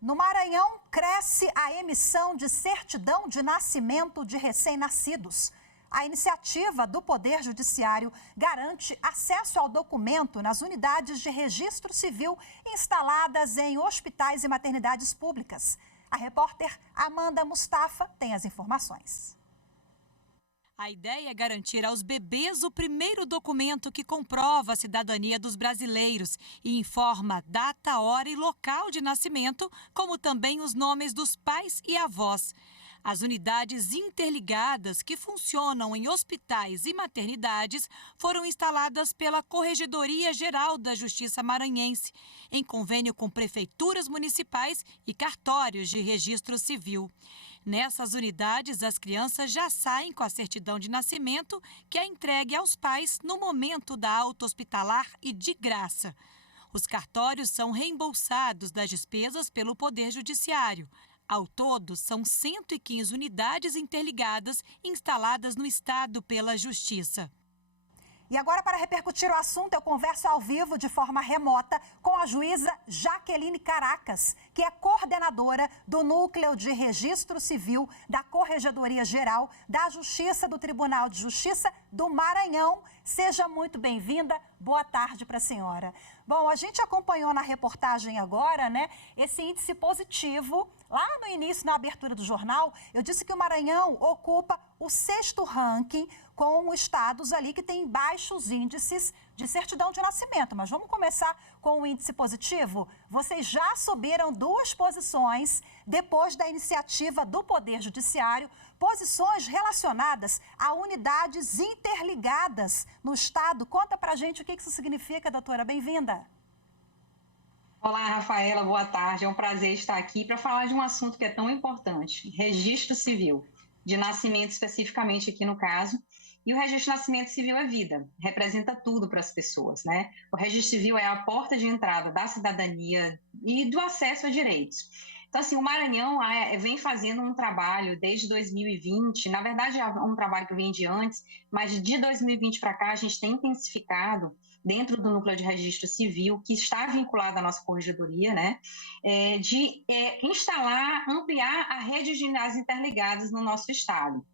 No Maranhão, cresce a emissão de certidão de nascimento de recém-nascidos. A iniciativa do Poder Judiciário garante acesso ao documento nas unidades de registro civil instaladas em hospitais e maternidades públicas. A repórter Amanda Mustafa tem as informações. A ideia é garantir aos bebês o primeiro documento que comprova a cidadania dos brasileiros e informa data, hora e local de nascimento, como também os nomes dos pais e avós. As unidades interligadas que funcionam em hospitais e maternidades foram instaladas pela Corregedoria Geral da Justiça Maranhense, em convênio com prefeituras municipais e cartórios de registro civil. Nessas unidades, as crianças já saem com a certidão de nascimento, que é entregue aos pais no momento da alta hospitalar e de graça. Os cartórios são reembolsados das despesas pelo Poder Judiciário. Ao todo, são 115 unidades interligadas instaladas no Estado pela Justiça. E agora, para repercutir o assunto, eu converso ao vivo, de forma remota, com a juíza Jaqueline Caracas, que é coordenadora do Núcleo de Registro Civil da Corregedoria Geral da Justiça do Tribunal de Justiça do Maranhão. Seja muito bem-vinda. Boa tarde para a senhora. Bom, a gente acompanhou na reportagem agora, né, esse índice positivo. Lá no início, na abertura do jornal, eu disse que o Maranhão ocupa o 6º ranking com estados ali que têm baixos índices de certidão de nascimento. Mas vamos começar com o índice positivo? Vocês já subiram 2 posições depois da iniciativa do Poder Judiciário, posições relacionadas a unidades interligadas no estado. Conta pra gente o que isso significa, doutora. Bem-vinda. Olá, Rafaela, boa tarde. É um prazer estar aqui para falar de um assunto que é tão importante, registro civil, de nascimento especificamente aqui no caso. E o registro de nascimento civil é vida, representa tudo para as pessoas, né? O registro civil é a porta de entrada da cidadania e do acesso a direitos. Então, assim, o Maranhão vem fazendo um trabalho desde 2020, na verdade é um trabalho que vem de antes, mas de 2020 para cá a gente tem intensificado dentro do Núcleo de Registro Civil, que está vinculado à nossa corregedoria, né, de instalar, ampliar a rede de unidades interligadas no nosso estado.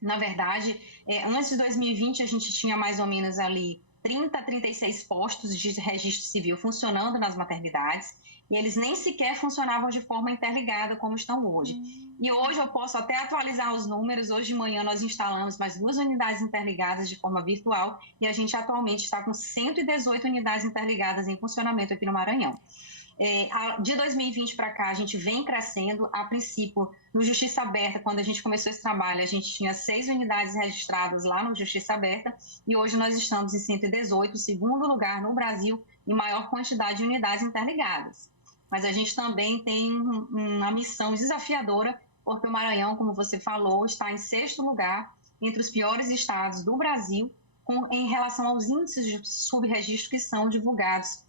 Na verdade, antes de 2020, a gente tinha mais ou menos ali 30 a 36 postos de registro civil funcionando nas maternidades, e eles nem sequer funcionavam de forma interligada como estão hoje. E hoje eu posso até atualizar os números. Hoje de manhã nós instalamos mais 2 unidades interligadas de forma virtual e a gente atualmente está com 118 unidades interligadas em funcionamento aqui no Maranhão. De 2020 para cá, a gente vem crescendo. A princípio, no Justiça Aberta, quando a gente começou esse trabalho, a gente tinha 6 unidades registradas lá no Justiça Aberta e hoje nós estamos em 118, segundo lugar no Brasil em maior quantidade de unidades interligadas. Mas a gente também tem uma missão desafiadora, porque o Maranhão, como você falou, está em 6º lugar entre os piores estados do Brasil em relação aos índices de subregistro que são divulgados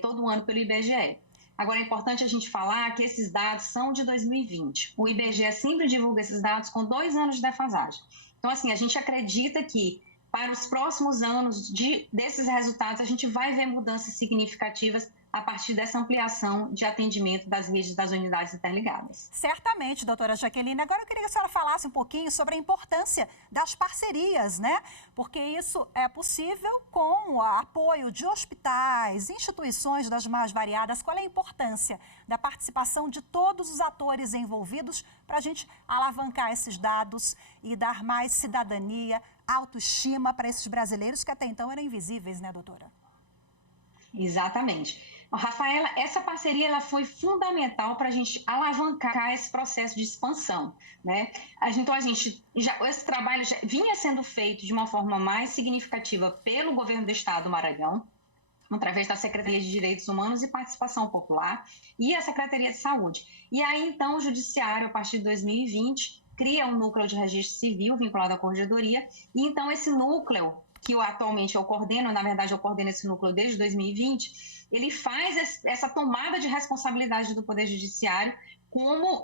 todo ano pelo IBGE. Agora, é importante a gente falar que esses dados são de 2020. O IBGE sempre divulga esses dados com 2 anos de defasagem. Então, assim, a gente acredita que para os próximos anos desses resultados, a gente vai ver mudanças significativas a partir dessa ampliação de atendimento das redes das unidades interligadas. Certamente, doutora Jaqueline. Agora eu queria que a senhora falasse um pouquinho sobre a importância das parcerias, né? Porque isso é possível com o apoio de hospitais, instituições das mais variadas. Qual é a importância da participação de todos os atores envolvidos para a gente alavancar esses dados e dar mais cidadania, autoestima para esses brasileiros que até então eram invisíveis, né, doutora? Exatamente. Rafaela, essa parceria ela foi fundamental para a gente alavancar esse processo de expansão, né? Esse trabalho já vinha sendo feito de uma forma mais significativa pelo governo do estado do Maranhão, através da Secretaria de Direitos Humanos e Participação Popular e a Secretaria de Saúde. E aí, então, o Judiciário, a partir de 2020, cria um núcleo de registro civil vinculado à corregedoria, e então esse núcleo, que atualmente eu coordeno, na verdade eu coordeno esse núcleo desde 2020, ele faz essa tomada de responsabilidade do Poder Judiciário como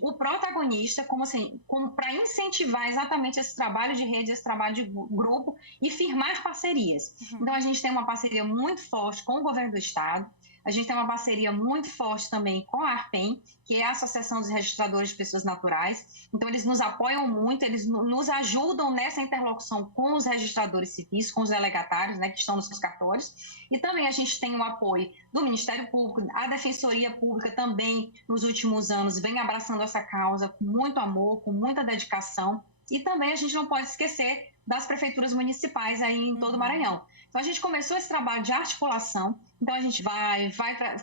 o protagonista, como para incentivar exatamente esse trabalho de rede, esse trabalho de grupo e firmar parcerias. Então, a gente tem uma parceria muito forte com o governo do estado. A gente tem uma parceria muito forte também com a ARPEN, que é a Associação dos Registradores de Pessoas Naturais. Então, eles nos apoiam muito, eles nos ajudam nessa interlocução com os registradores civis, com os delegatários, né, que estão nos cartórios. E também a gente tem o apoio do Ministério Público, a Defensoria Pública também, nos últimos anos, vem abraçando essa causa com muito amor, com muita dedicação. E também a gente não pode esquecer das prefeituras municipais aí em todo o Maranhão. Então, a gente começou esse trabalho de articulação. Então, a gente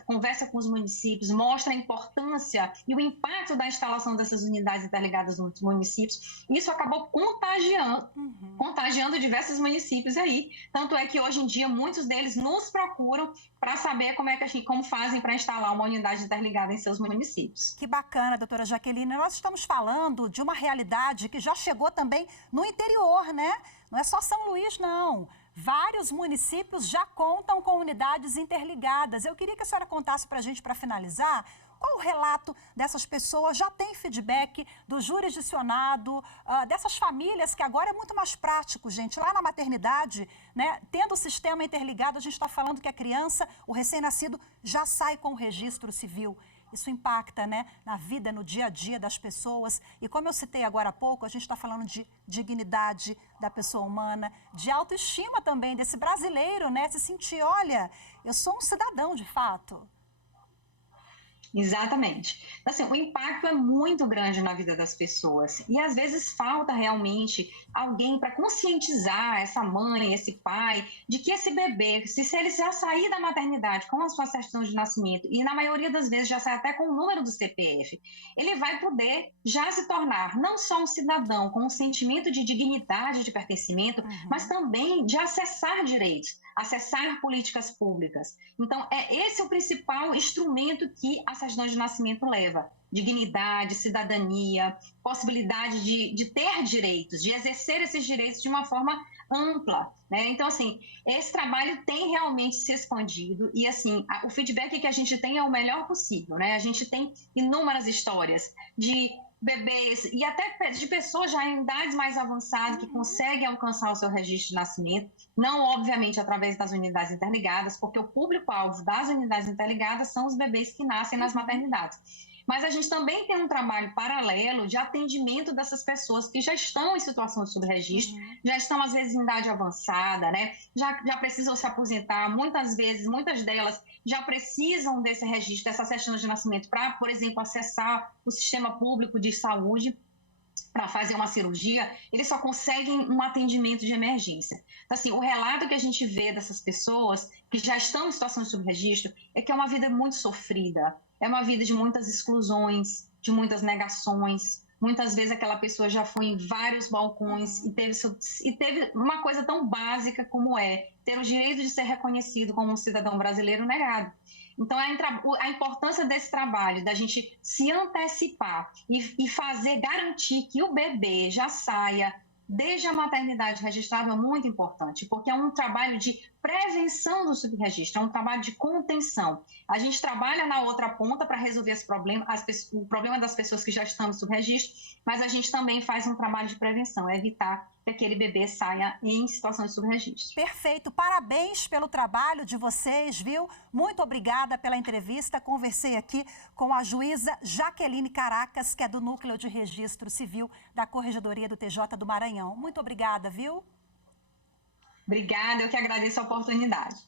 conversa com os municípios, mostra a importância e o impacto da instalação dessas unidades interligadas nos municípios. Isso acabou contagiando diversos municípios aí. Tanto é que, hoje em dia, muitos deles nos procuram para saber como fazem para instalar uma unidade interligada em seus municípios. Que bacana, doutora Jaqueline. Nós estamos falando de uma realidade que já chegou também no interior, né? Não é só São Luís, não. Vários municípios já contam com unidades interligadas. Eu queria que a senhora contasse para a gente, para finalizar, qual o relato dessas pessoas, já tem feedback do jurisdicionado, dessas famílias, que agora é muito mais prático, gente. Lá na maternidade, né, tendo o sistema interligado, a gente está falando que a criança, o recém-nascido, já sai com o registro civil. Isso impacta, né, na vida, no dia a dia das pessoas. E como eu citei agora há pouco, a gente está falando de dignidade da pessoa humana, de autoestima também desse brasileiro, né? Se sentir, olha, eu sou um cidadão de fato. Exatamente. Assim, o impacto é muito grande na vida das pessoas e às vezes falta realmente alguém para conscientizar essa mãe, esse pai, de que esse bebê, se ele já sair da maternidade com a sua certidão de nascimento e na maioria das vezes já sai até com o número do CPF, ele vai poder já se tornar não só um cidadão com um sentimento de dignidade, de pertencimento, mas também de acessar direitos, acessar políticas públicas. Então, esse é o principal instrumento que a certidão de nascimento leva. Dignidade, cidadania, possibilidade de ter direitos, de exercer esses direitos de uma forma ampla, né? Então, assim, esse trabalho tem realmente se expandido e, assim, o feedback que a gente tem é o melhor possível, né? A gente tem inúmeras histórias de bebês e até de pessoas já em idades mais avançadas que conseguem alcançar o seu registro de nascimento, não, obviamente, através das unidades interligadas, porque o público-alvo das unidades interligadas são os bebês que nascem nas maternidades. Mas a gente também tem um trabalho paralelo de atendimento dessas pessoas que já estão em situação de subregistro, já estão, às vezes, em idade avançada, né? Já precisam se aposentar, muitas vezes, muitas delas já precisam desse registro, dessa certidão de nascimento para, por exemplo, acessar o sistema público de saúde para fazer uma cirurgia, eles só conseguem um atendimento de emergência. Então, assim, o relato que a gente vê dessas pessoas que já estão em situação de subregistro é que é uma vida muito sofrida, é uma vida de muitas exclusões, de muitas negações. Muitas vezes aquela pessoa já foi em vários balcões e teve uma coisa tão básica como ter o direito de ser reconhecido como um cidadão brasileiro negado. Então, a importância desse trabalho, da gente se antecipar e garantir que o bebê já saia desde a maternidade registrável é muito importante, porque é um trabalho de prevenção do subregistro, é um trabalho de contenção. A gente trabalha na outra ponta para resolver esse problema, o problema das pessoas que já estão no subregistro, mas a gente também faz um trabalho de prevenção, evitar que aquele bebê saia em situação de subregistro. Perfeito. Parabéns pelo trabalho de vocês, viu? Muito obrigada pela entrevista. Conversei aqui com a juíza Jaqueline Caracas, que é do Núcleo de Registro Civil da Corregedoria do TJ do Maranhão. Muito obrigada, viu? Obrigada, eu que agradeço a oportunidade.